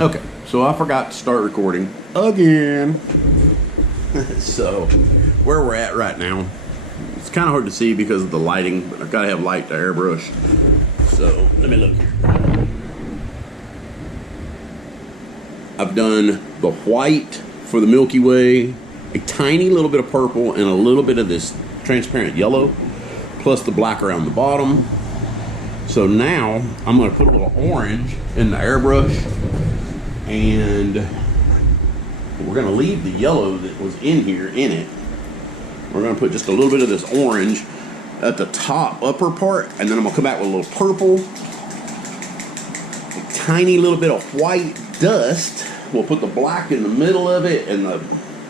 Okay, so I forgot to start recording again. So, where we're at right now, it's kind of hard to see because of the lighting, but I've got to have light to airbrush. So, let me look here. I've done the white for the Milky Way, a tiny little bit of purple, and a little bit of this transparent yellow, plus the black around the bottom. So now, I'm going to put a little orange in the airbrush, and we're going to leave the yellow that was in here in it. We're going to put just a little bit of this orange at the top upper part, and then I'm going to come back with a little purple, a tiny little bit of white dust. We'll put the black in the middle of it, and the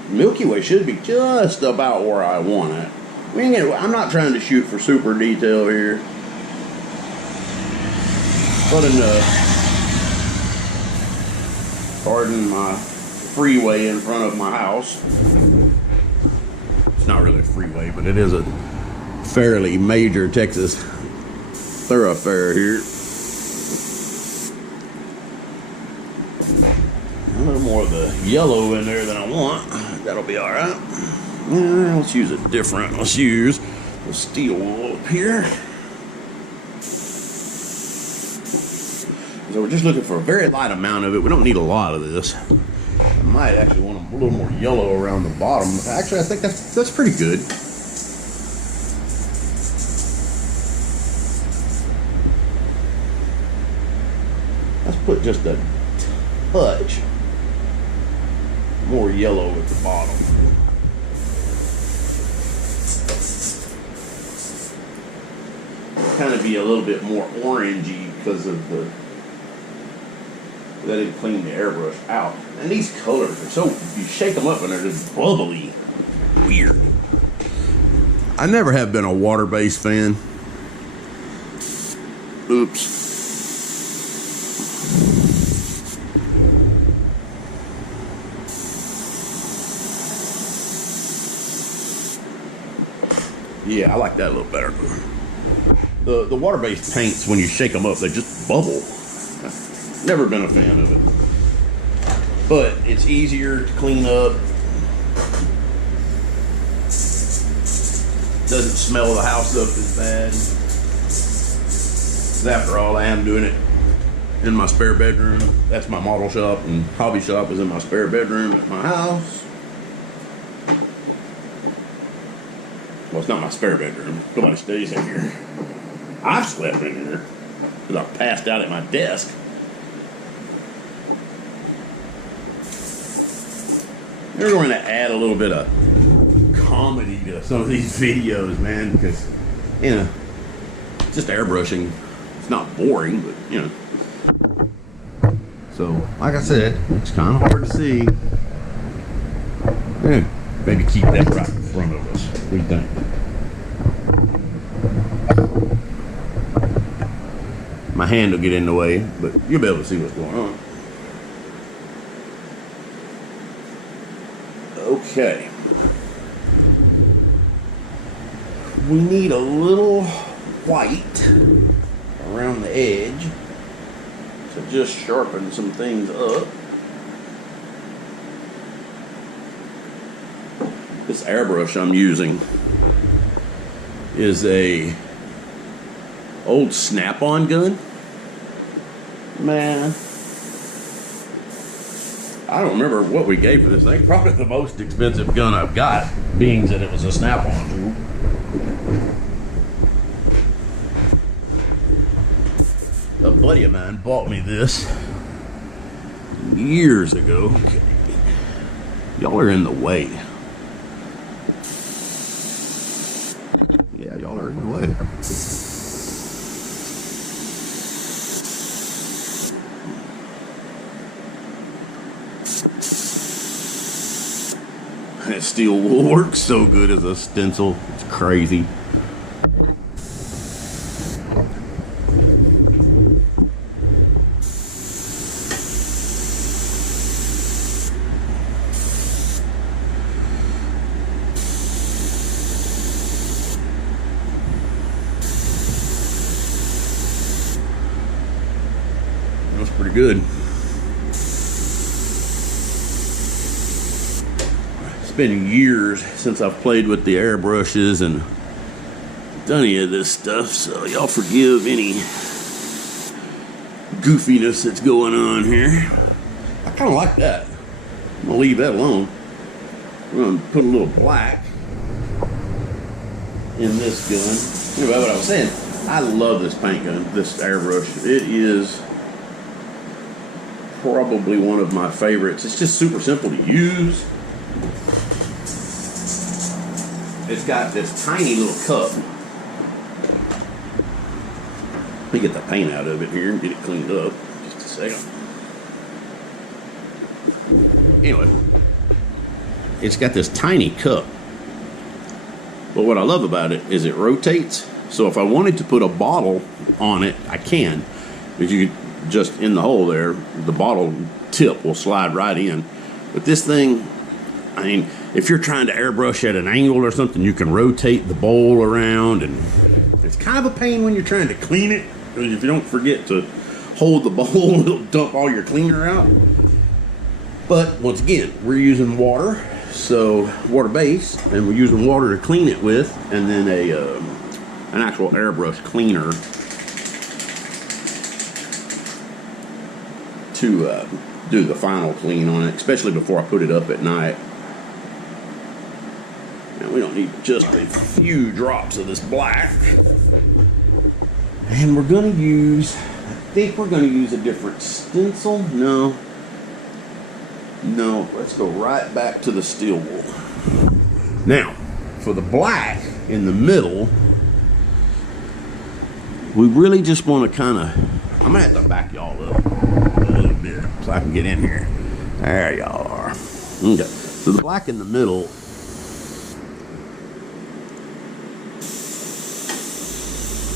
Milky Way should be just about where I want it. I'm not trying to shoot for super detail here. Pardon my freeway in front of my house. It's not really a freeway, but it is a fairly major Texas thoroughfare here. A little more of the yellow in there than I want. That'll be all right. Let's use it different. Let's use the steel wool up here. So we're just looking for a very light amount of it. We don't need a lot of this. I might actually want a little more yellow around the bottom. Actually, I think that's pretty good. Let's put just a touch more yellow at the bottom. Kind of be a little bit more orangey because of the that didn't clean the airbrush out. And these colors are so, you shake them up and they're just bubbly. Weird. I never have been a water-based fan. Oops. Yeah, I like that a little better. The water-based paints, when you shake them up, they just bubble. Never been a fan of it. But it's easier to clean up. Doesn't smell the house up as bad. 'Cause after all, I am doing it in my spare bedroom. That's my model shop, and hobby shop is in my spare bedroom at my house. Well, it's not my spare bedroom. Nobody stays in here. I've slept in here because I passed out at my desk. We're going to add a little bit of comedy to some of these videos, man, because, you know, just airbrushing. It's not boring, but, you know. So, like I said, it's kind of hard to see. Yeah, maybe keep that right in front of us. What do you think? My hand will get in the way, but you'll be able to see what's going on. Okay. We need a little white around the edge to just sharpen some things up. This airbrush I'm using is a old snap-on gun. Man, I don't remember what we gave for this thing. Probably the most expensive gun I've got, being that it was a snap-on tool. A buddy of mine bought me this years ago. Okay. Y'all are in the way. Yeah, y'all are in the way. That steel wool works so good as a stencil. It's crazy. That was pretty good. been years since I've played with the airbrushes and done any of this stuff, so y'all forgive any goofiness that's going on here. I kind of like that. I'm gonna leave that alone. We're gonna put a little black in this gun. Anyway, what I was saying, I love this paint gun, this airbrush. It is probably one of my favorites. It's just super simple to use. It's got this tiny little cup. Let me get the paint out of it here and get it cleaned up. Just a second. Anyway, it's got this tiny cup. But what I love about it is it rotates. So if I wanted to put a bottle on it, I can. Because you could just in the hole there, the bottle tip will slide right in. But this thing, I mean, if you're trying to airbrush at an angle or something, you can rotate the bowl around, and it's kind of a pain when you're trying to clean it, because if you don't forget to hold the bowl, it'll dump all your cleaner out. But once again, we're using water, so water based, and we're using water to clean it with, and then an actual airbrush cleaner to do the final clean on it, especially before I put it up at night. Now we don't need just a few drops of this black. And we're going to use, I think we're going to use a different stencil. No, let's go right back to the steel wool. Now, for the black in the middle, we really just want to kind of, I'm going to have to back y'all up a little bit so I can get in here. There y'all are. Okay, so the black in the middle,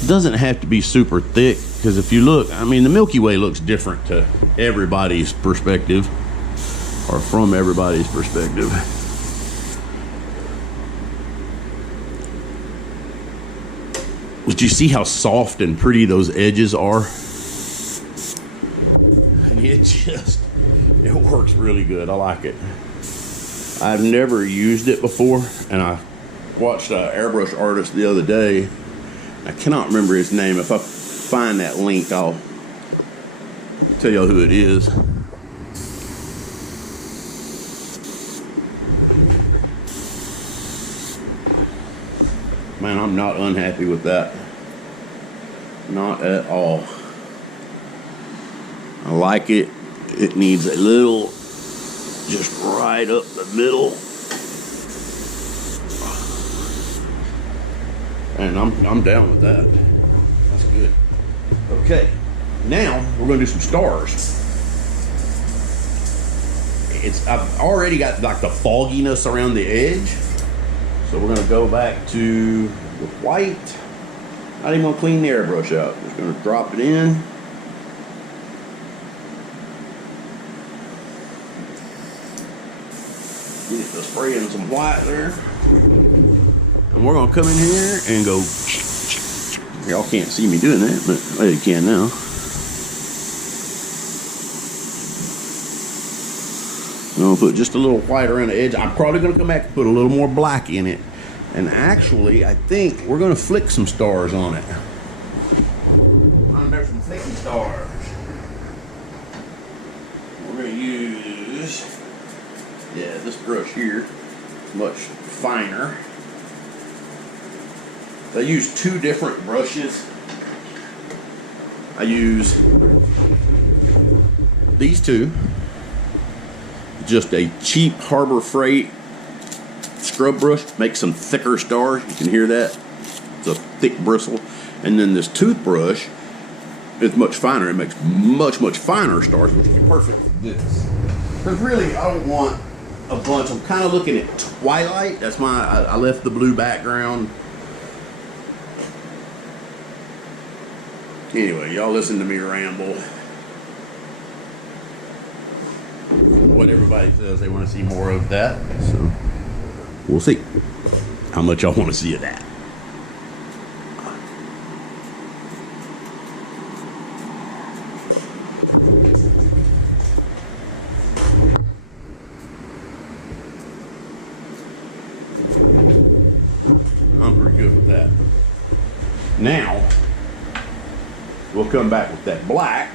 doesn't have to be super thick, because if you look, I mean, the Milky Way looks different to everybody's perspective, or from everybody's perspective. But you see how soft and pretty those edges are? And it works really good. I like it. I've never used it before, and I watched an airbrush artist the other day. I cannot remember his name. If I find that link, I'll tell y'all who it is. Man, I'm not unhappy with that. Not at all. I like it. It needs a little, just right up the middle. And I'm down with that. That's good. Okay, now we're gonna do some stars. I've already got like the fogginess around the edge, so we're gonna go back to the white. Not even gonna clean the airbrush out. Just gonna drop it in. Get the spray in some white there. And we're gonna come in here and go. Y'all can't see me doing that, but well, you can now. I'm gonna put just a little white around the edge. I'm probably gonna come back and put a little more black in it. And actually, I think we're gonna flick some stars on it. There's some flicky stars. We're gonna use, this brush here, much finer. I use two different brushes. I use these two, just a cheap Harbor Freight scrub brush, makes some thicker stars. You can hear that. It's a thick bristle. And then this toothbrush is much finer. It makes much finer stars, which is perfect for this. Because really, I don't want a bunch. I'm kind of looking at twilight. That's why I left the blue background. Anyway, y'all listen to me ramble. What everybody says, they want to see more of that. So we'll see how much y'all want to see of that. Now, we'll come back with that black.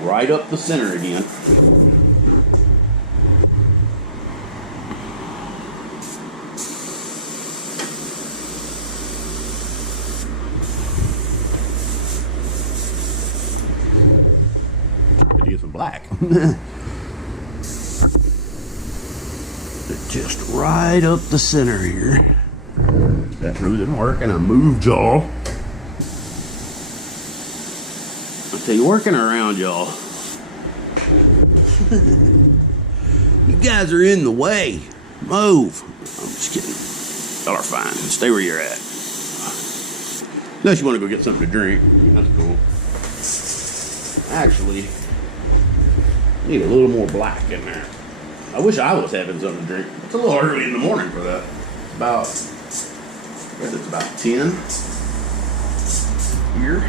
Right up the center again. To get some black. Just right up the center here. That really didn't work, and I moved y'all. I'll tell you, working around y'all. You guys are in the way. Move. I'm just kidding. Y'all are fine. Stay where you're at. Unless you want to go get something to drink. That's cool. Actually, need a little more black in there. I wish I was having something to drink. It's a little early in the morning for that. I guess it's about 10 here.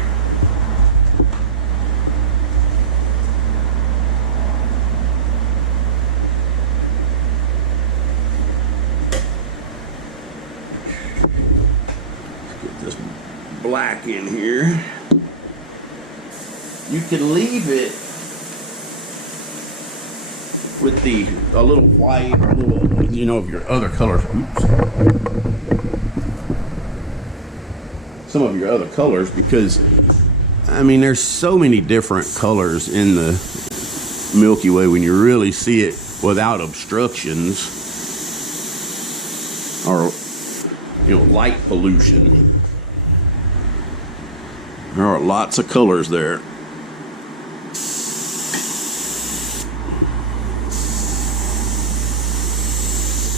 Get this black in here. You can leave it with a little white, or a little, you know, of your other colors. Oops. Some of your other colors, because I mean, there's so many different colors in the Milky Way when you really see it without obstructions or, you know, light pollution. There are lots of colors there.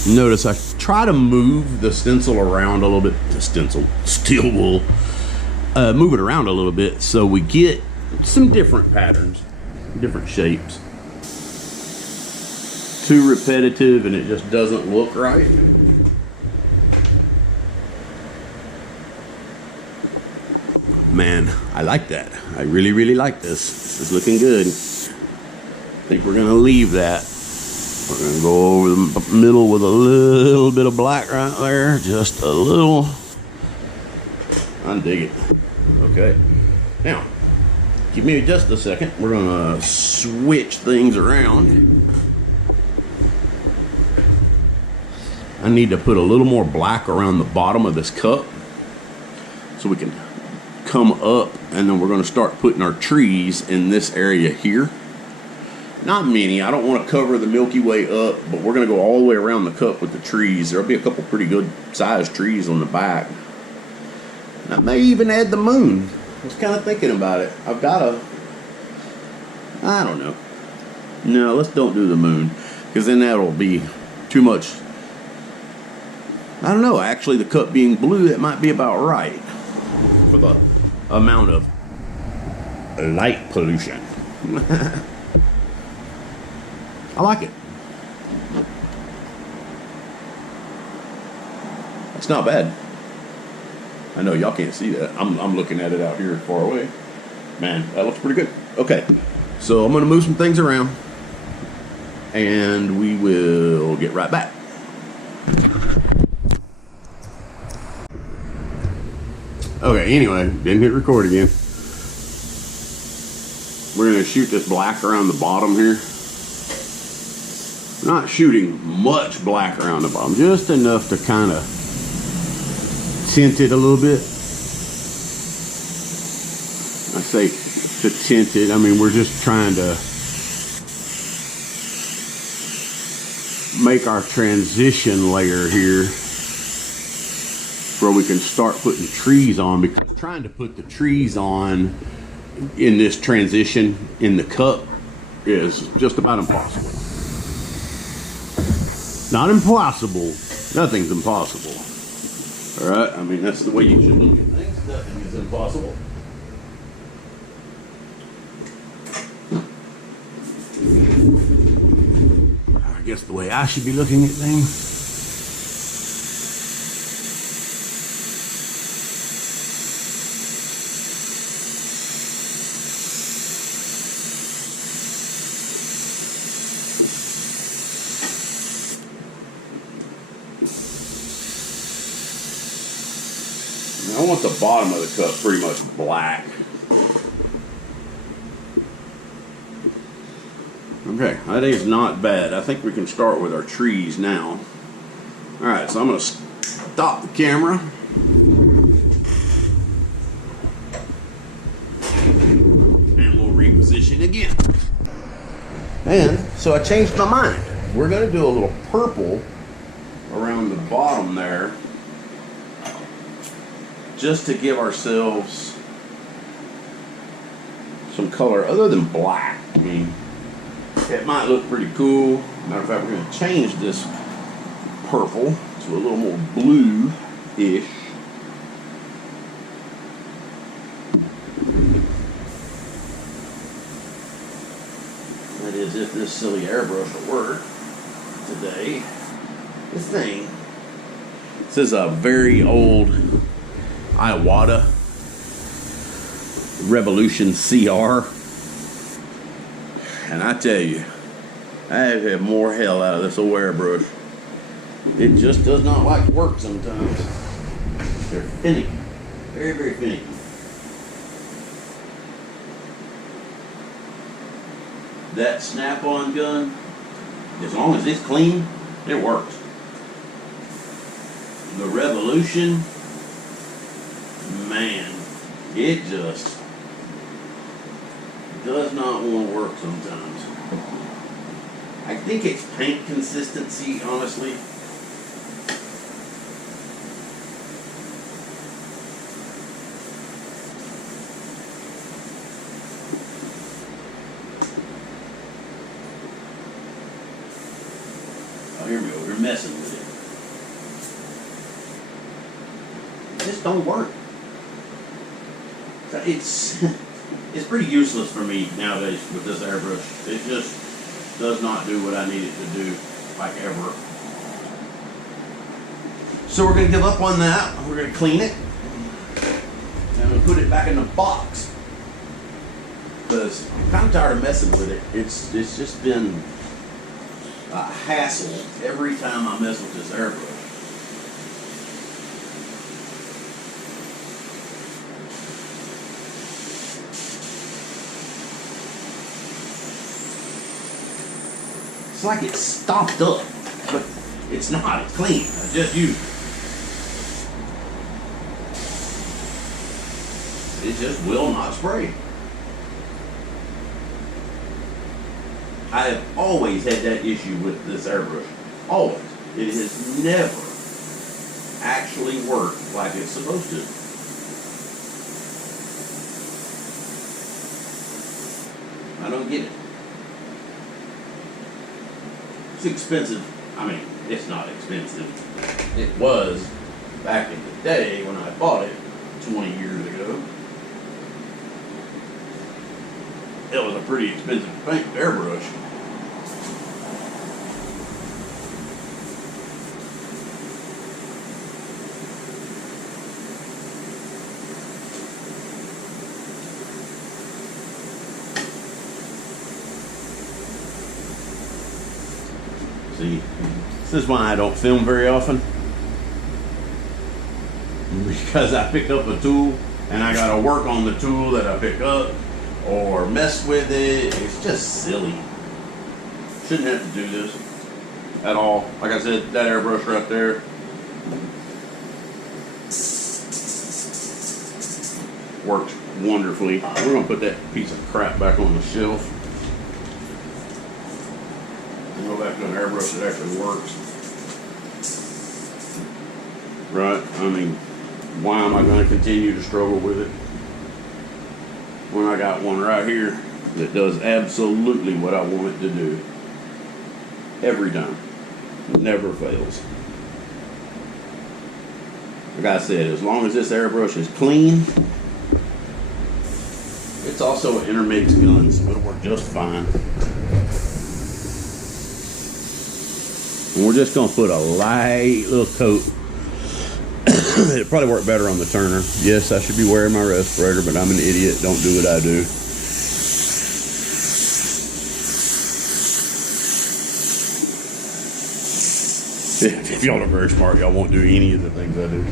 Notice I try to move the stencil around a little bit. The stencil, steel wool. Move it around a little bit so we get some different patterns, different shapes. Too repetitive and it just doesn't look right. Man, I like that. I really, really like this. This is looking good. I think we're gonna leave that. We're going to go over the middle with a little bit of black right there. Just a little. I dig it. Okay. Now, give me just a second. We're going to switch things around. I need to put a little more black around the bottom of this cup so we can come up, and then we're going to start putting our trees in this area here. Not many. I don't want to cover the Milky Way up, but we're going to go all the way around the cup with the trees. There'll be a couple pretty good sized trees on the back. And I may even add the moon. I was kind of thinking about it. I don't know. No, let's don't do the moon, because then that'll be too much. I don't know. Actually, the cup being blue, that might be about right for the amount of light pollution. I like it. It's not bad. I know y'all can't see that. I'm looking at it out here far away. Man, that looks pretty good. Okay, so I'm going to move some things around, and we will get right back. Okay, anyway, didn't hit record again. We're going to shoot this black around the bottom here. Not shooting much black around the bottom, just enough to kind of tint it a little bit. I say to tint it, I mean we're just trying to make our transition layer here where we can start putting trees on, because trying to put the trees on in this transition in the cup is just about impossible. Not impossible. Nothing's impossible. All right? I mean, that's the way you should look at things. Nothing is impossible. I guess the way I should be looking at things. want the bottom of the cup pretty much black. Okay, that is not bad. I think we can start with our trees now. All right, so I'm going to stop the camera. And we'll reposition again. And so I changed my mind. We're going to do a little purple around the bottom there, just to give ourselves some color other than black. I mean, it might look pretty cool. Matter of fact, we're going to change this purple to a little more blue-ish. That is, if this silly airbrush will work today. This thing, this is a very old Iwata Revolution CR. And I tell you, I have had more hell out of this old airbrush. It just does not like to work sometimes. They're finicky. Very, very finicky. That snap-on gun, as long as it's clean, it works. The Revolution, man, it just does not want to work sometimes. I think it's paint consistency, honestly. Oh, here we go. We're messing with it. It just don't work. It's pretty useless for me nowadays with this airbrush. It just does not do what I need it to do, like ever. So we're going to give up on that. We're going to clean it. And we'll put it back in the box. Because I'm kind of tired of messing with it. It's just been a hassle every time I mess with this airbrush. It's like it's stopped up, but it's not. It's clean. I just used it. It just will not spray. I have always had that issue with this airbrush. Always. It has never actually worked like it's supposed to. I don't get it. It's expensive. I mean, it's not expensive. It was back in the day when I bought it 20 years ago. It was a pretty expensive paint airbrush. See, this is why I don't film very often. Because I pick up a tool and I gotta work on the tool that I pick up or mess with it. It's just silly. Shouldn't have to do this at all. Like I said, that airbrush right there, worked wonderfully. We're gonna put that piece of crap back on the shelf. Go back to an airbrush that actually works. Right? I mean, why am I going to continue to struggle with it when I got one right here that does absolutely what I want it to do every time? It never fails. Like I said, as long as this airbrush is clean, it's also an intermix gun, so it'll work just fine. And we're just going to put a light little coat. It'd probably work better on the turner. Yes, I should be wearing my respirator, but I'm an idiot. Don't do what I do. If y'all are very smart, y'all won't do any of the things I do.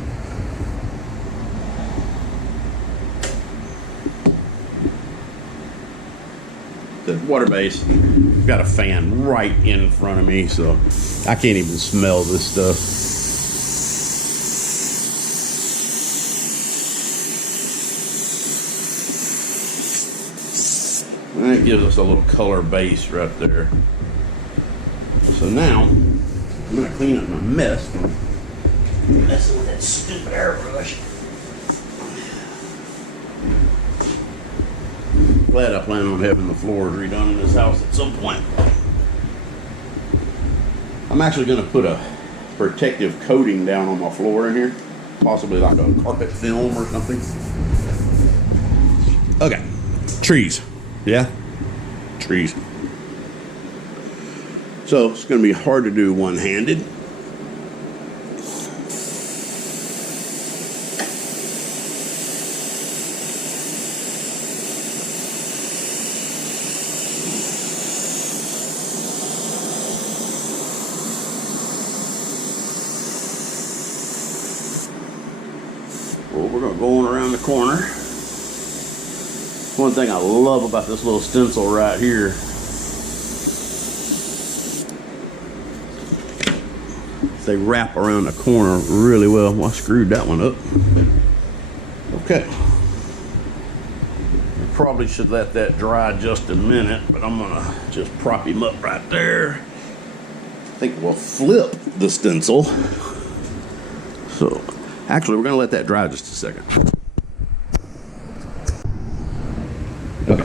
The water base got a fan right in front of me, so I can't even smell this stuff. And that gives us a little color base right there. So now I'm gonna clean up my mess. Messing with that stupid airbrush. Glad I plan on having the floors redone in this house at some point. I'm actually going to put a protective coating down on my floor in here. Possibly like a carpet film or something. Okay. Trees. Yeah? Trees. So it's going to be hard to do one-handed. We're going to go on around the corner. One thing I love about this little stencil right here, they wrap around the corner really well. Well, I screwed that one up. Okay. I probably should let that dry just a minute, but I'm going to just prop him up right there. I think we'll flip the stencil. So, actually, we're going to let that dry just a second. Okay.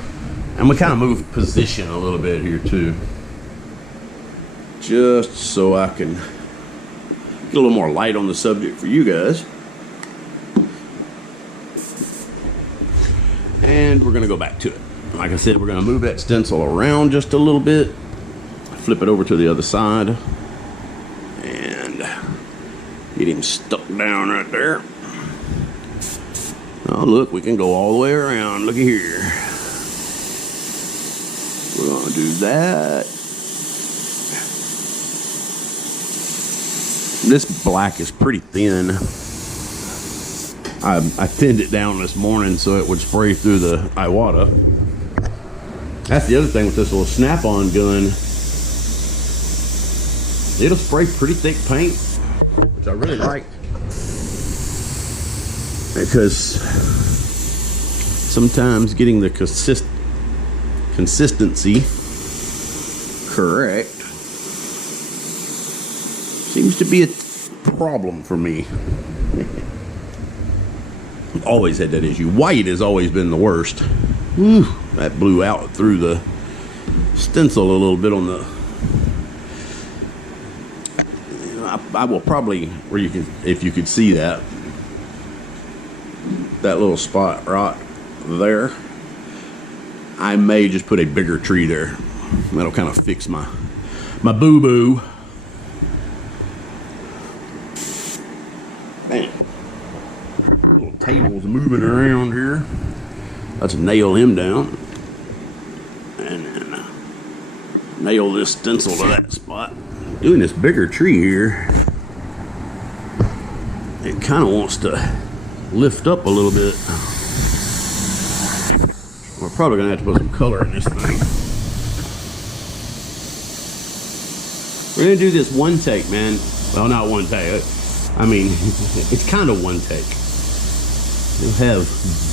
And we kind of move position a little bit here, too. Just so I can get a little more light on the subject for you guys. And we're going to go back to it. Like I said, we're going to move that stencil around just a little bit. Flip it over to the other side. And get him stuck down right there. Oh, look, we can go all the way around. Looky here. We're going to do that. This black is pretty thin. I thinned it down this morning so it would spray through the Iwata. That's the other thing with this little snap-on gun. It'll spray pretty thick paint, which I really like. Because sometimes getting the consistency correct seems to be a problem for me. I've always had that issue. White has always been the worst. Whew, that blew out through the stencil a little bit on the. I will probably, where you can, if you could see that little spot right there, I may just put a bigger tree there. That'll kind of fix my boo-boo. Man, little table's moving around here. Let's nail him down. And then nail this stencil to that spot. Doing this bigger tree here, it kind of wants to lift up a little bit. We're probably gonna have to put some color in this thing. We're gonna do this one take, man. Well, not one take. I mean, it's kind of one take. We'll have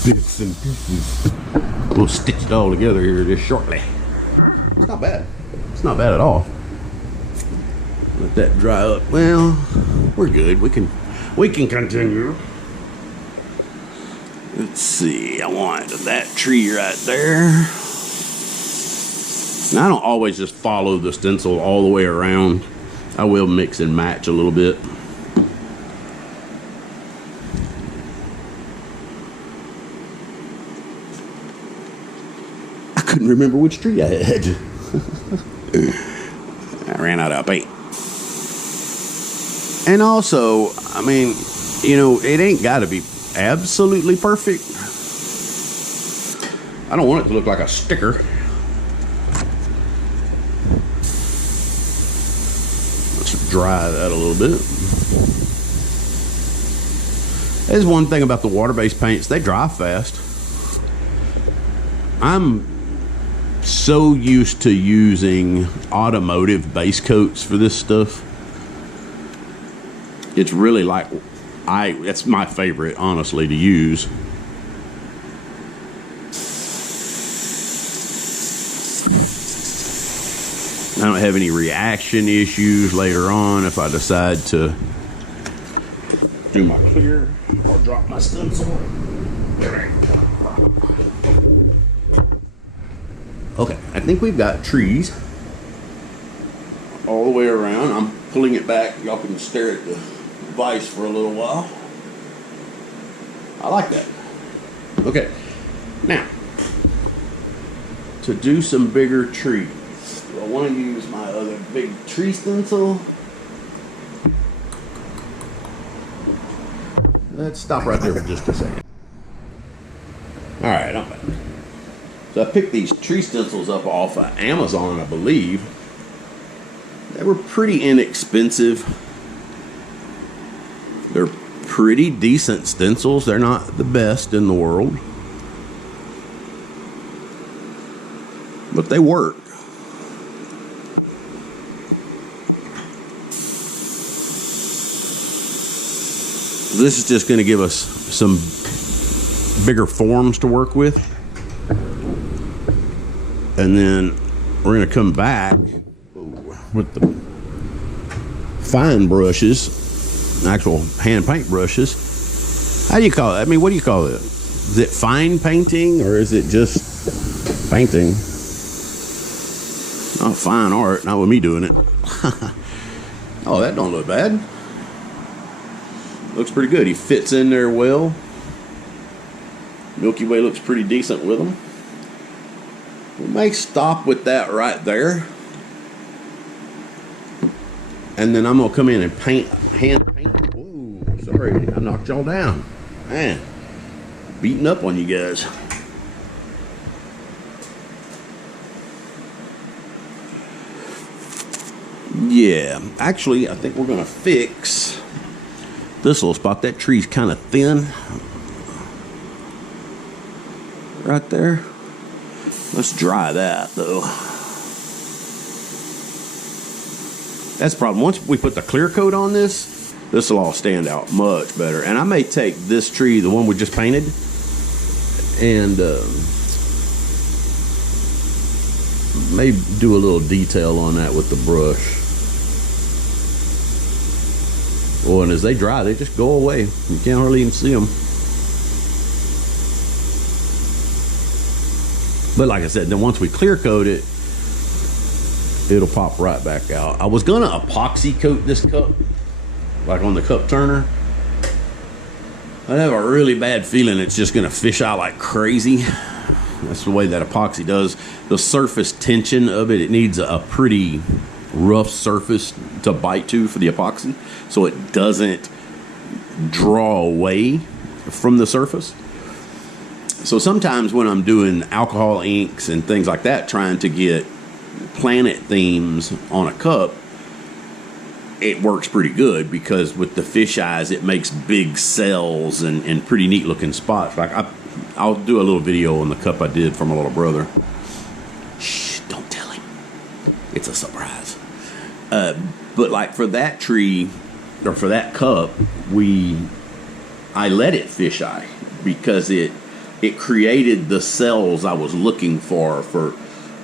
bits and pieces. We'll stitch it all together here just shortly. It's not bad. It's not bad at all. Let that dry up. Well, we're good. We can continue. Let's see. I want that tree right there. Now, I don't always just follow the stencil all the way around. I will mix and match a little bit. I couldn't remember which tree I had. I ran out of paint. And also, I mean, you know, it ain't got to be absolutely perfect. I don't want it to look like a sticker. Let's dry that a little bit. There's one thing about the water-based paints, they dry fast. I'm so used to using automotive base coats for this stuff. It's really like, that's my favorite, honestly, to use. I don't have any reaction issues later on if I decide to do my clear or drop my stencil. Okay, I think we've got trees all the way around. I'm pulling it back. Y'all can stare at the vise for a little while. I like that. Okay, now to do some bigger trees, I want to use my other big tree stencil. Let's stop right there for just a second. All right, I'm back. So I picked these tree stencils up off of Amazon, I believe. They were pretty inexpensive. They're pretty decent stencils. They're not the best in the world, but they work. This is just going to give us some bigger forms to work with. And then we're going to come back with the fine brushes, actual hand paint brushes. How do you call it? I mean, what do you call it? Is it fine painting or is it just painting? Not fine art, not with me doing it. Oh, that don't look bad. Looks pretty good. He fits in there well. Milky Way looks pretty decent with him. We may stop with that right there. And then I'm going to come in and hand paint. Whoa, sorry, I knocked y'all down. Man, beating up on you guys. Yeah, actually, I think we're going to fix this little spot. That tree's kind of thin. Right there. Let's dry that, though. That's the problem. Once we put the clear coat on this will all stand out much better. And I may take this tree, the one we just painted, and may do a little detail on that with the brush. Oh, and as they dry, they just go away. You can't hardly even see them. But like I said, then once we clear coat it, it'll pop right back out. I was gonna epoxy coat this cup, like on the cup turner. I have a really bad feeling it's just gonna fish out like crazy. That's the way that epoxy does. The surface tension of it, it needs a pretty rough surface to bite to for the epoxy, so it doesn't draw away from the surface. So sometimes when I'm doing alcohol inks and things like that, trying to get planet themes on a cup, it works pretty good because with the fish eyes, it makes big cells and pretty neat looking spots. Like I'll do a little video on the cup I did for my little brother. Shh, don't tell him. It's a surprise. But like for that tree, or for that cup, I let it fish eye because it created the cells I was looking for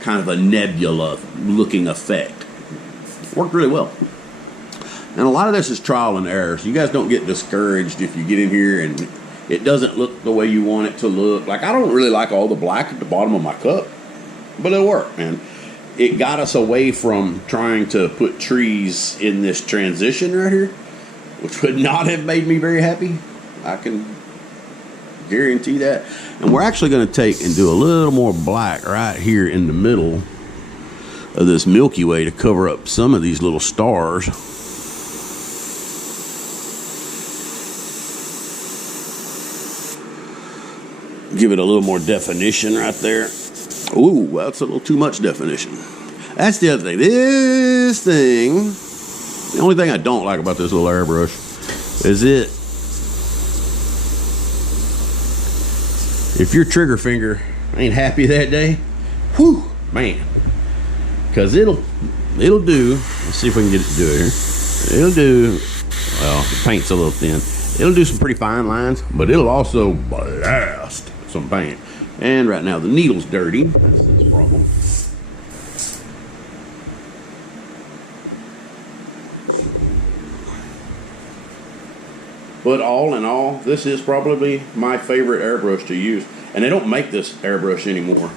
kind of a nebula looking effect. Worked really well. And a lot of this is trial and error, so you guys don't get discouraged if you get in here and it doesn't look the way you want it to look. Like, I don't really like all the black at the bottom of my cup, but it'll work, man. It got us away from trying to put trees in this transition right here, which would not have made me very happy. I can guarantee that. And we're actually going to take and do a little more black right here in the middle of this Milky Way to cover up some of these little stars. Give it a little more definition right there. Ooh, that's a little too much definition. That's the other thing. This thing, the only thing I don't like about this little airbrush is if your trigger finger ain't happy that day, whew, man, because it'll do. Let's see if we can get it to do it here. It'll do. Well, the paint's a little thin. It'll do some pretty fine lines, but it'll also blast some paint. And right now the needle's dirty. That's his problem. But all in all, this is probably my favorite airbrush to use. And they don't make this airbrush anymore.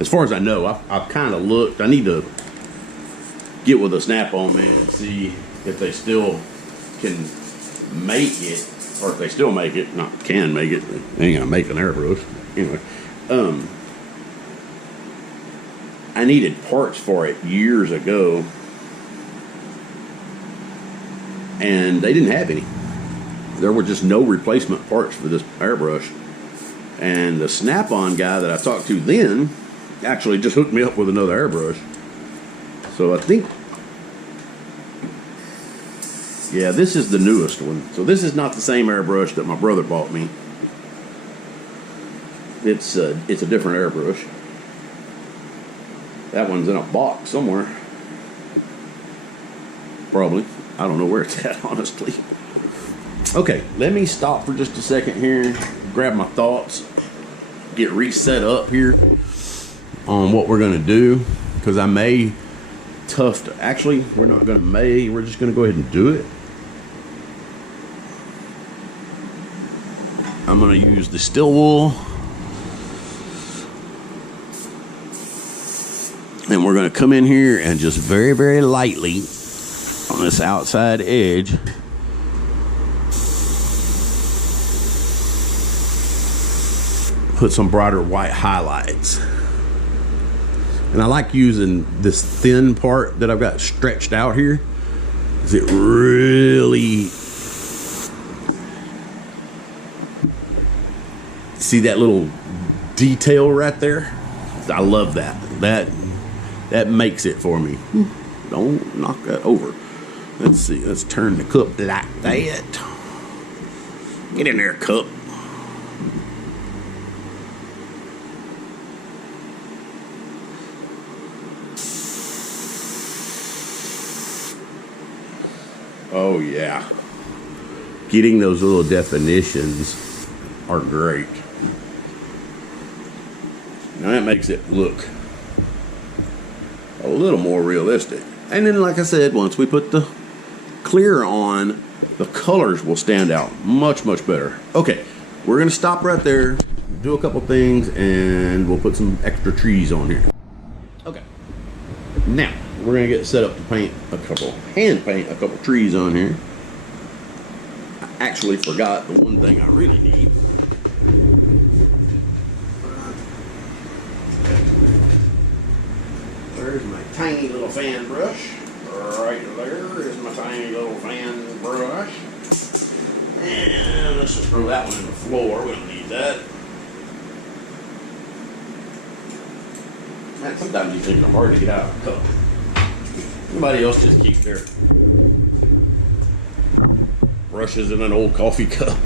As far as I know, I've kind of looked. I need to get with a Snap-on man and see if they still can make it, or if they still make it, not can make it. They ain't gonna make an airbrush. Anyway, I needed parts for it years ago, and they didn't have any. There were just no replacement parts for this airbrush. And the Snap-on guy that I talked to then actually just hooked me up with another airbrush. So I think, yeah, this is the newest one. So this is not the same airbrush that my brother bought me. It's a different airbrush. That one's in a box somewhere. Probably. I don't know where it's at, honestly. Okay, let me stop for just a second here, grab my thoughts, get reset up here on what we're going to do, because I may actually, we're not going to we're just going to go ahead and do it. I'm going to use the steel wool, and we're going to come in here and just very, very lightly on this outside edge put some brighter white highlights. And I like using this thin part that I've got stretched out here, because it really, see that little detail right there? I love that. That makes it for me. Don't knock that over. Let's see, let's turn the cup like that. Get in there, cup. Oh yeah, getting those little definitions are great. Now that makes it look a little more realistic. And then, like I said, once we put the clear on, the colors will stand out much, much better. Okay, we're gonna stop right there, do a couple things, and we'll put some extra trees on here. Okay, now we're gonna get set up to hand paint a couple trees on here. I actually forgot the one thing I really need. There's my tiny little fan brush. Right there is my tiny little fan brush. And let's just throw that one in the floor. We don't need that. Man, sometimes these things are hard to get out of the cup. Somebody else just keeps their brushes in an old coffee cup.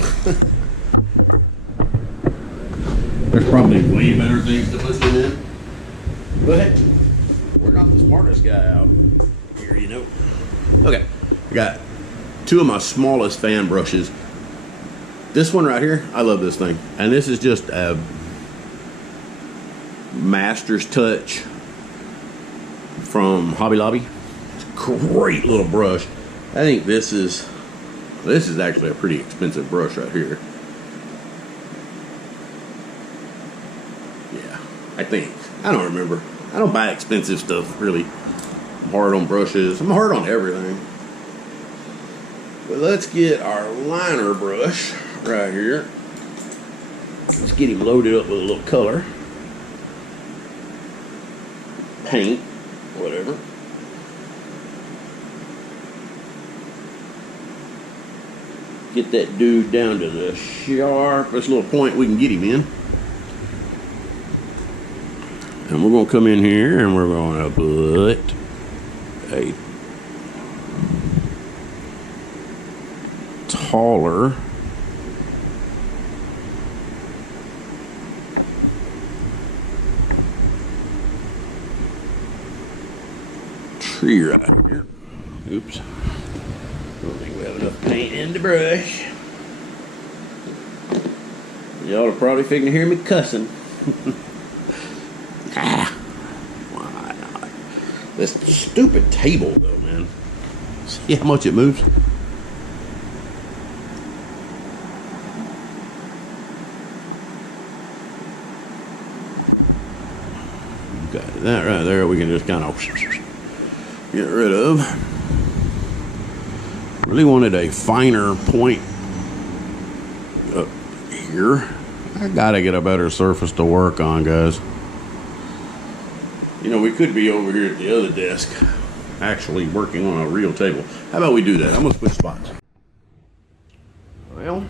There's probably way better things to put them in. But hey, we're not the smartest guy out here, you know. Okay, I got two of my smallest fan brushes. This one right here, I love this thing. And this is just a Master's Touch from Hobby Lobby. Great little brush. I think this is actually a pretty expensive brush right here. Yeah, I think. I don't remember. I don't buy expensive stuff, really. I'm hard on brushes. I'm hard on everything. But let's get our liner brush right here. Let's get him loaded up with a little color. Paint, whatever. Get that dude down to the sharpest little point we can get him in. And we're going to come in here and we're going to put a taller tree right here. Oops. Don't think we have enough paint in the brush. Y'all are probably figuring to hear me cussing. Why not? This stupid table, though, man. See how much it moves? Got that right there. We can just kind of get rid of. Really wanted a finer point up here. I gotta get a better surface to work on, guys. You know, we could be over here at the other desk actually working on a real table. How about we do that? I'm gonna switch spots. Well,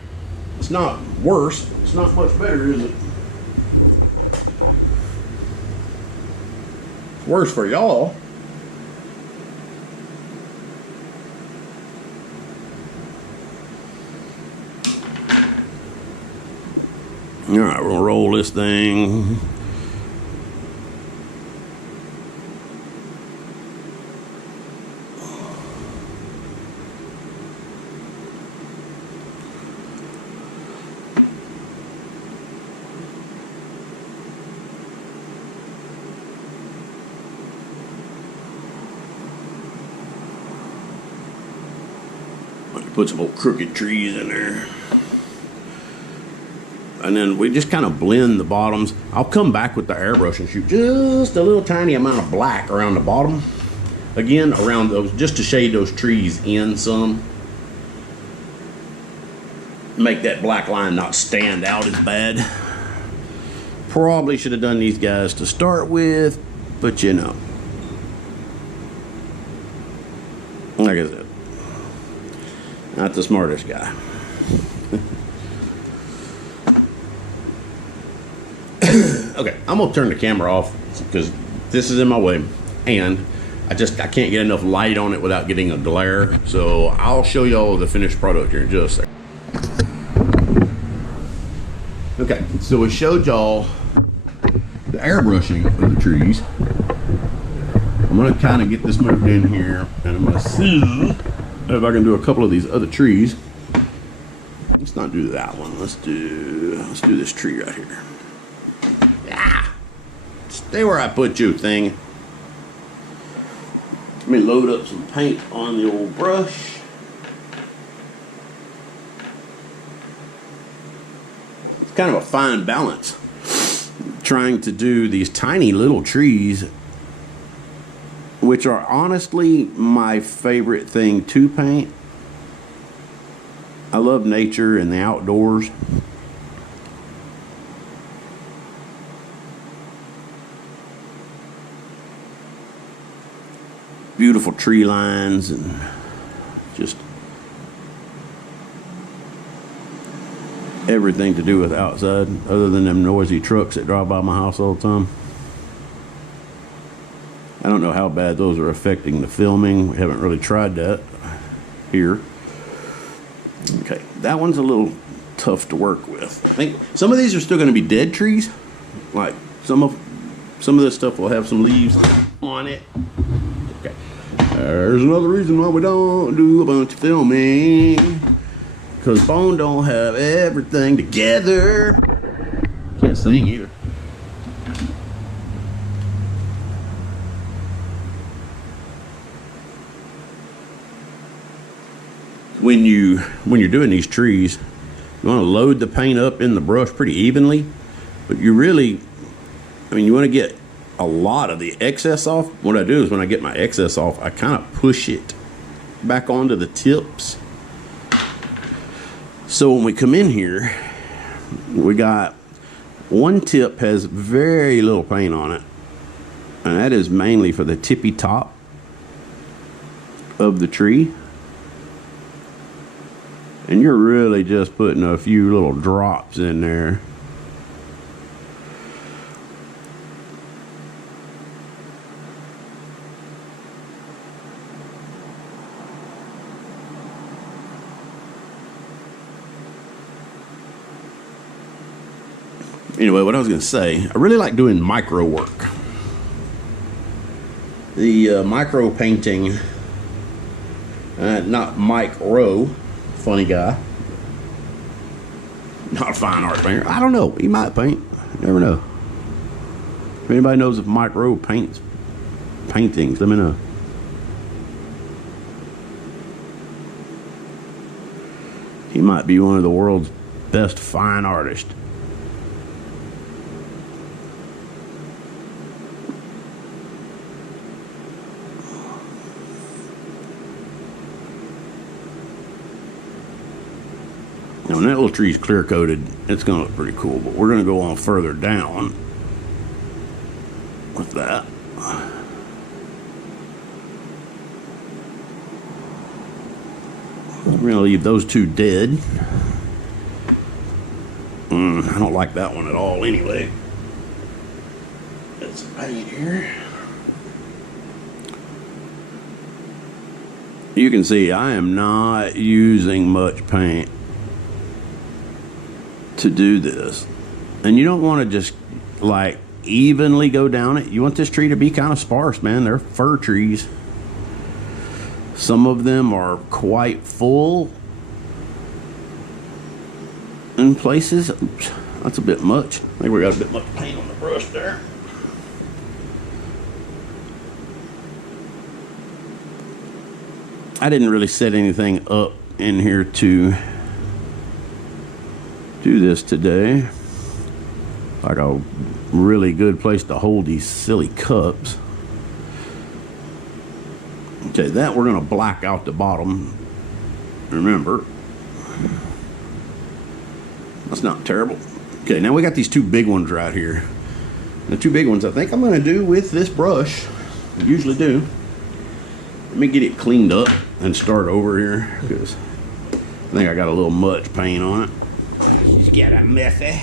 it's not worse. It's not much better, is it? It's worse for y'all. All right, we're gonna roll this thing. Put some old crooked trees in there. And then we just kind of blend the bottoms. I'll come back with the airbrush and shoot just a little tiny amount of black around the bottom. Again, around those, just to shade those trees in some. Make that black line not stand out as bad. Probably should have done these guys to start with, but you know. Like I said, not the smartest guy. Okay, I'm gonna turn the camera off because this is in my way, and I can't get enough light on it without getting a glare. So I'll show y'all the finished product here in just a second. Okay, so we showed y'all the airbrushing of the trees. I'm gonna kind of get this moved in here, and I'm gonna see if I can do a couple of these other trees. Let's not do that one. Let's do this tree right here. Stay where I put you, thing. Let me load up some paint on the old brush. It's kind of a fine balance. Trying to do these tiny little trees, which are honestly my favorite thing to paint. I love nature and the outdoors. Beautiful tree lines and just everything to do with outside other than them noisy trucks that drive by my house all the time. I don't know how bad those are affecting the filming. We haven't really tried that here. Okay, that one's a little tough to work with. I think some of these are still going to be dead trees. Like some of this stuff will have some leaves on it. Okay. There's another reason why we don't do a bunch of filming. Because Bone don't have everything together. Can't sing either. When you're doing these trees, you want to load the paint up in the brush pretty evenly, but you want to get a lot of the excess off. What I do is when I get my excess off, I kind of push it back onto the tips. So when we come in here, we got one tip has very little paint on it, and that is mainly for the tippy top of the tree. And you're really just putting a few little drops in there. Anyway, what I was going to say, I really like doing micro work. The micro painting, not Mike Rowe, funny guy, not a fine art painter. I don't know. He might paint. You never know. If anybody knows if Mike Rowe paints paintings, let me know. He might be one of the world's best fine artists. Now, when that little tree's clear coated, it's going to look pretty cool, but we're going to go on further down with that. We're going to leave those two dead. I don't like that one at all anyway. It's paint here. You can see I am not using much paint to do this. And you don't want to just like evenly go down it. You want this tree to be kind of sparse, man. They're fir trees. Some of them are quite full in places. Oops, that's a bit much. I think we got a bit much paint on the brush there. I didn't really set anything up in here to do this today. Like a really good place to hold these silly cups. Okay, that we're going to black out the bottom. Remember, that's not terrible. Okay, now we got these two big ones right here. The two big ones I think I'm going to do with this brush. I usually do. Let me get it cleaned up and start over here because I think I got a little much paint on it. She's got a messy.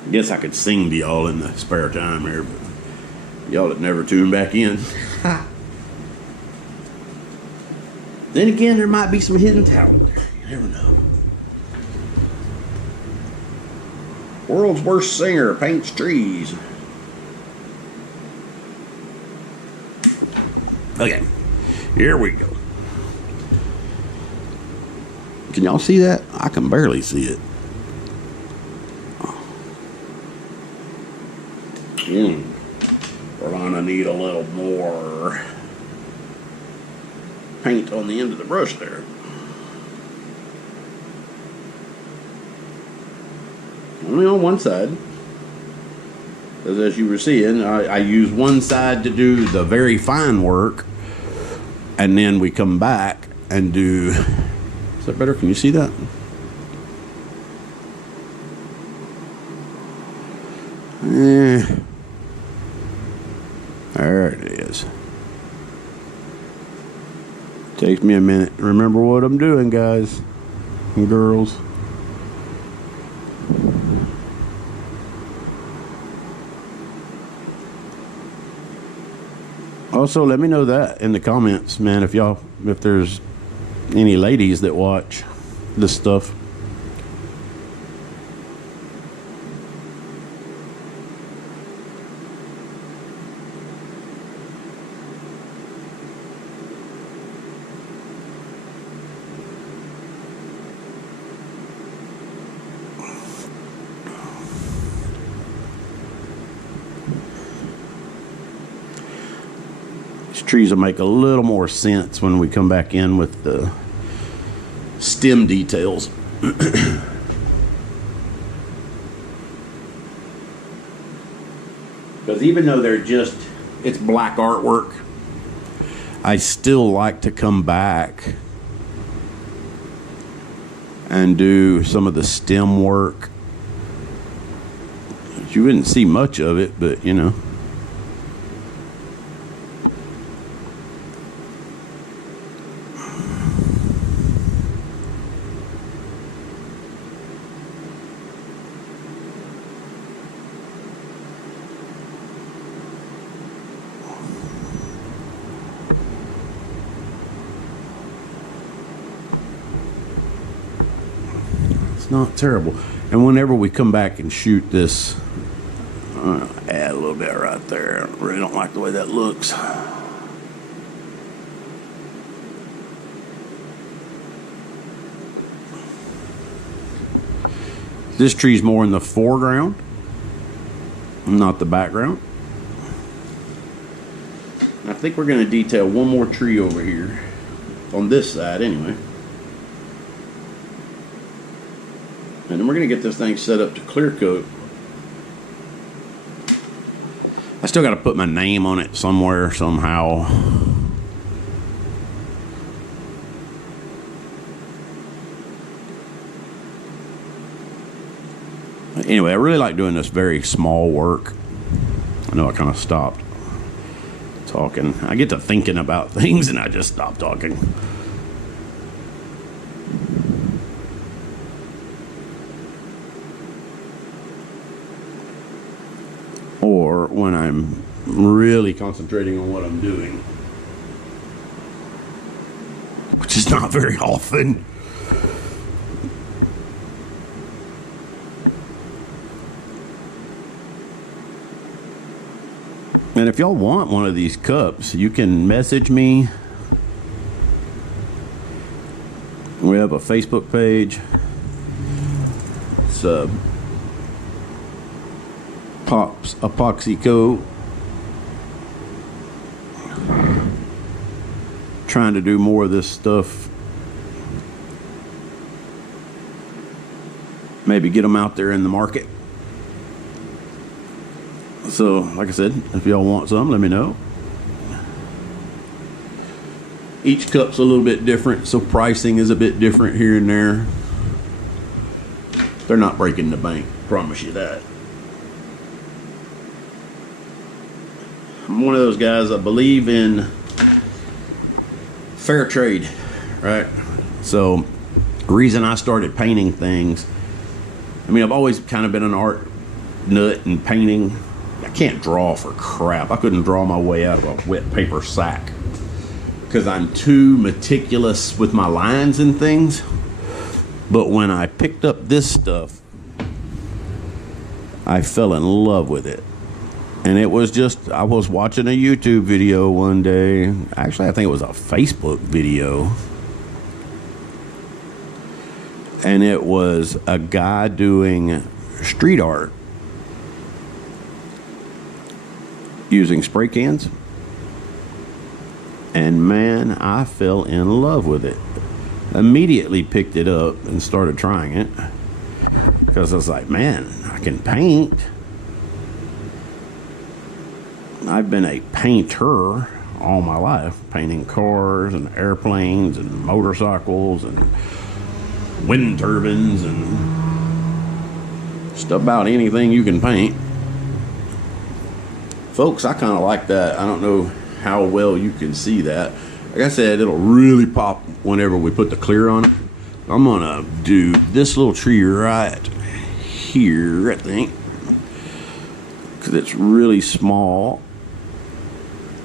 I guess I could sing to y'all in the spare time here, but y'all that never tune back in. Then again, there might be some hidden talent there. You never know. World's worst singer paints trees. Okay, here we go. Can y'all see that? I can barely see it. We're gonna need a little more paint on the end of the brush there. Only on one side. Because as you were seeing, I use one side to do the very fine work, and then we come back and do. Is that better? Can you see that? There it is. Takes me a minute to remember what I'm doing, guys and girls. Also, let me know that in the comments, man, if there's any ladies that watch this stuff. Trees will make a little more sense when we come back in with the stem details. Because even though it's black artwork, I still like to come back and do some of the stem work. You wouldn't see much of it, but you know. It's not terrible. And whenever we come back and shoot this, add a little bit right there. I really don't like the way that looks. This tree's more in the foreground, not the background. I think we're going to detail one more tree over here, on this side anyway. And then we're going to get this thing set up to clear coat. I still got to put my name on it somewhere, somehow. Anyway, I really like doing this very small work. I know I kind of stopped talking. I get to thinking about things and I just stop talking. Or when I'm really concentrating on what I'm doing, which is not very often. And if y'all want one of these cups, you can message me. We have a Facebook page. It's Pops Epoxy Co. Trying to do more of this stuff. Maybe get them out there in the market. So, like I said, if y'all want some, let me know. Each cup's a little bit different, so pricing is a bit different here and there. They're not breaking the bank, promise you that. I'm one of those guys, I believe in fair trade, right? So, the reason I started painting things, I mean, I've always kind of been an art nut and painting. I can't draw for crap. I couldn't draw my way out of a wet paper sack because I'm too meticulous with my lines and things. But when I picked up this stuff, I fell in love with it. And it was just, I was watching a YouTube video one day. Actually, I think it was a Facebook video. And it was a guy doing street art using spray cans, and man, I fell in love with it. Immediately picked it up and started trying it because I was like, man, I can paint. I've been a painter all my life, painting cars and airplanes and motorcycles and wind turbines and just about anything you can paint. Folks, I kind of like that. I don't know how well you can see that. Like I said, it'll really pop whenever we put the clear on it. I'm gonna do this little tree right here, I think, because it's really small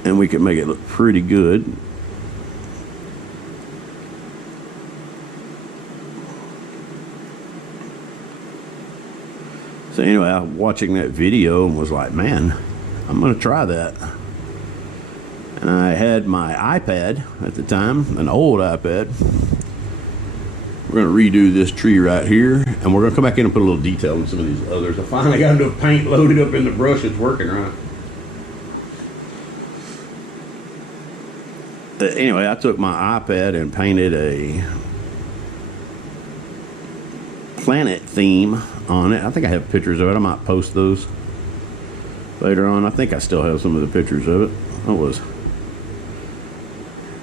and we can make it look pretty good. So anyway, I was watching that video and was like, man, I'm going to try that. And I had my iPad at the time, an old iPad. We're going to redo this tree right here, and we're going to come back in and put a little detail on some of these others. I finally got enough paint loaded up in the brush. It's working right. Anyway, I took my iPad and painted a planet theme on it. I think I have pictures of it. I might post those later on. I think I still have some of the pictures of it. I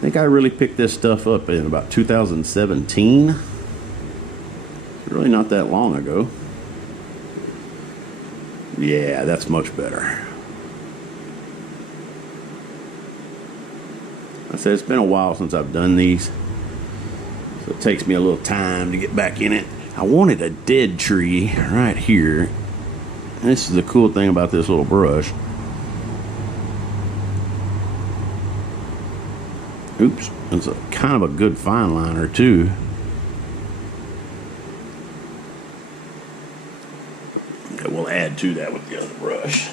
think I really picked this stuff up in about 2017. Really not that long ago. Yeah, that's much better. I said it's been a while since I've done these, so it takes me a little time to get back in it. I wanted a dead tree right here. This is the cool thing about this little brush. Oops, it's a kind of a good fine liner too. Okay, we'll add to that with the other brush.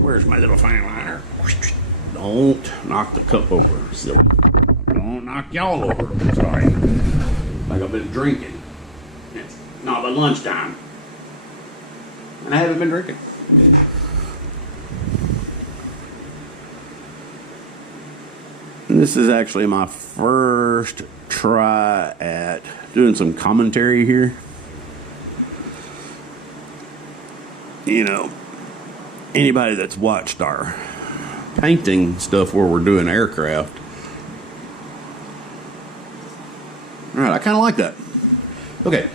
Where's my little fine liner? Don't knock the cup over, silly. Don't knock y'all over. Sorry. Like I've been drinking. It's not but lunchtime. And I haven't been drinking. And this is actually my first try at doing some commentary here. You know, anybody that's watched our painting stuff where we're doing aircraft, all right, I kind of like that. Okay.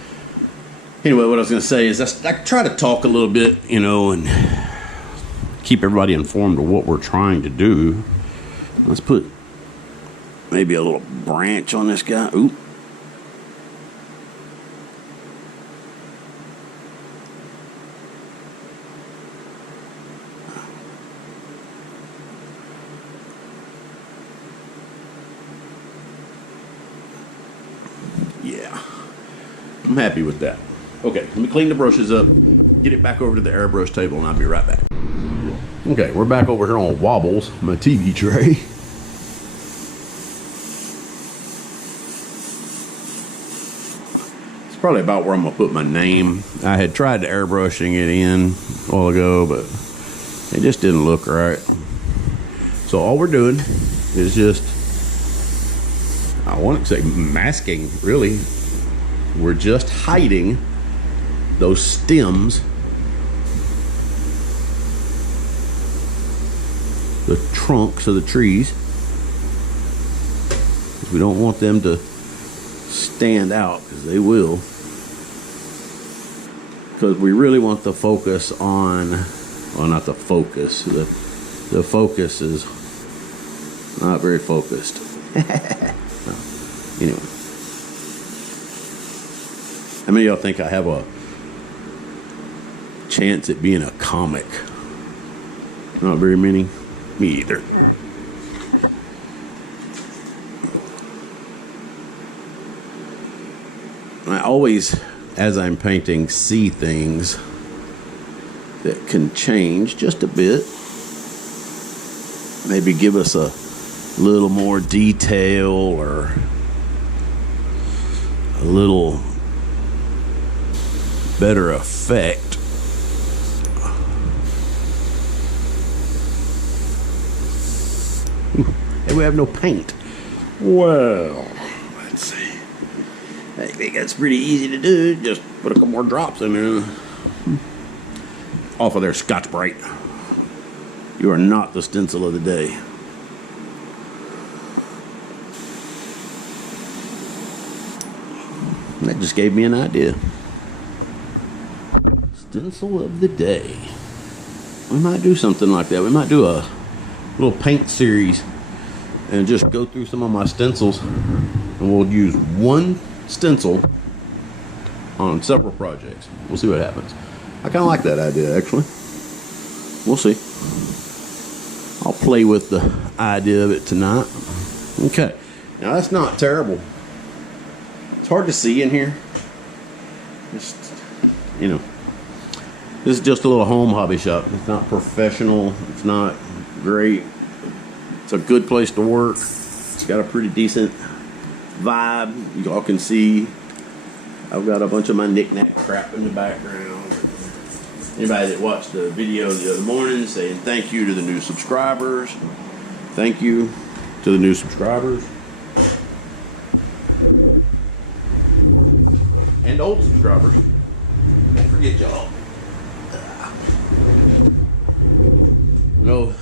Anyway, what I was going to say is I try to talk a little bit, you know, and keep everybody informed of what we're trying to do. Let's put maybe a little branch on this guy. Ooh. Yeah, I'm happy with that. Okay, let me clean the brushes up, get it back over to the airbrush table, and I'll be right back. Okay, we're back over here on Wobbles, my TV tray. It's probably about where I'm gonna put my name. I had tried to airbrushing it in a while ago, but it just didn't look right. So all we're doing is just, I want to say masking, really. We're just hiding those stems, the trunks of the trees. We don't want them to stand out, because they will. Because we really want the focus on, well, not the focus. The focus is not very focused. Anyway, how many of y'all think I have a chance at being a comic? Not very many. Me either. I always, as I'm painting, see things that can change just a bit. Maybe give us a little more detail or a little better effect. Hey, we have no paint. Well, let's see. I think that's pretty easy to do. Just put a couple more drops in there. Off of their Scotch Brite. You are not the stencil of the day. That just gave me an idea. Stencil of the day. We might do something like that. We might do a little paint series and just go through some of my stencils, and we'll use one stencil on several projects. We'll see what happens. I kind of like that idea, actually. We'll see. I'll play with the idea of it tonight. Okay. Now that's not terrible. It's hard to see in here. Just, you know, this is just a little home hobby shop. It's not professional. It's not great. It's a good place to work. It's got a pretty decent vibe. You all can see I've got a bunch of my knick-knack crap in the background. Anybody that watched the video the other morning saying thank you to the new subscribers. Thank you to the new subscribers. And old subscribers. Don't forget y'all. No,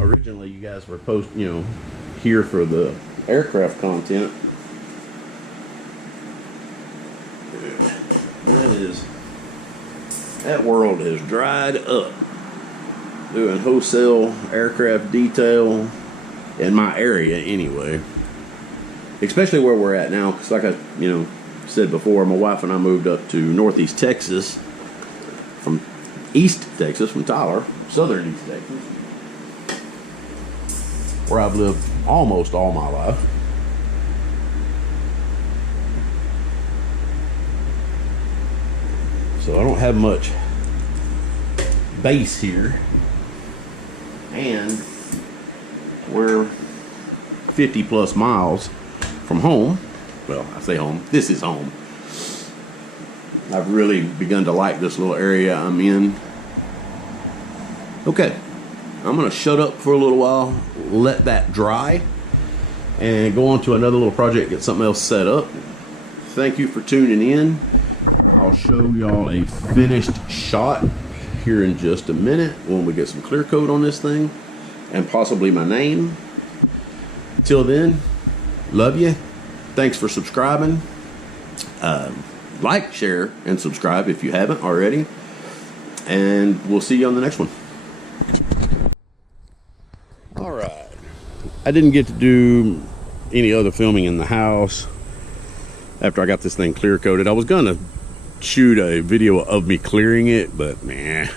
originally you guys were here for the aircraft content. That world has dried up. Doing wholesale aircraft detail in my area anyway. Especially where we're at now, because like I said before, my wife and I moved up to northeast Texas from East Texas, from Tyler, southern East Texas, where I've lived almost all my life. So I don't have much base here, and we're 50 plus miles from home. Well, I say home, this is home. I've really begun to like this little area I'm in. Okay, I'm gonna shut up for a little while, let that dry, and go on to another little project, get something else set up. Thank you for tuning in. I'll show y'all a finished shot here in just a minute when we get some clear coat on this thing and possibly my name. Till then, love you. Thanks for subscribing. Like, share, and subscribe if you haven't already. And we'll see you on the next one. All right. I didn't get to do any other filming in the house after I got this thing clear coated. I was gonna shoot a video of me clearing it, but man,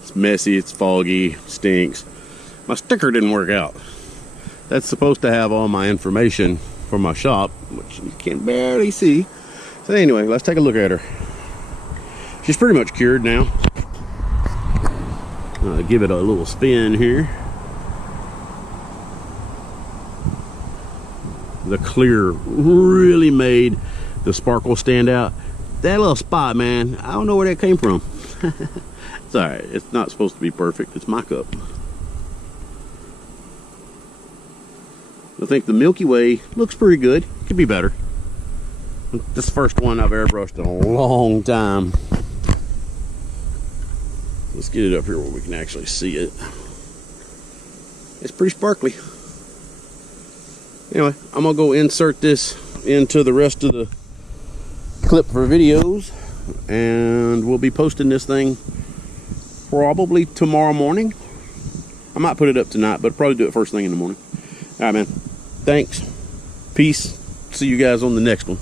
it's messy, it's foggy, stinks. My sticker didn't work out. That's supposed to have all my information for my shop, which you can barely see. So anyway, let's take a look at her. She's pretty much cured now. Give it a little spin here. The clear really made the sparkle stand out. That little spot, man, I don't know where that came from. It's all right. It's not supposed to be perfect. It's my cup. I think the Milky Way looks pretty good. Could be better. This is the first one I've airbrushed in a long time. Let's get it up here where we can actually see it. It's pretty sparkly. Anyway, I'm gonna go insert this into the rest of the clip for videos, and we'll be posting this thing probably tomorrow morning. I might put it up tonight, but probably do it first thing in the morning. All right, man. Thanks. Peace. See you guys on the next one.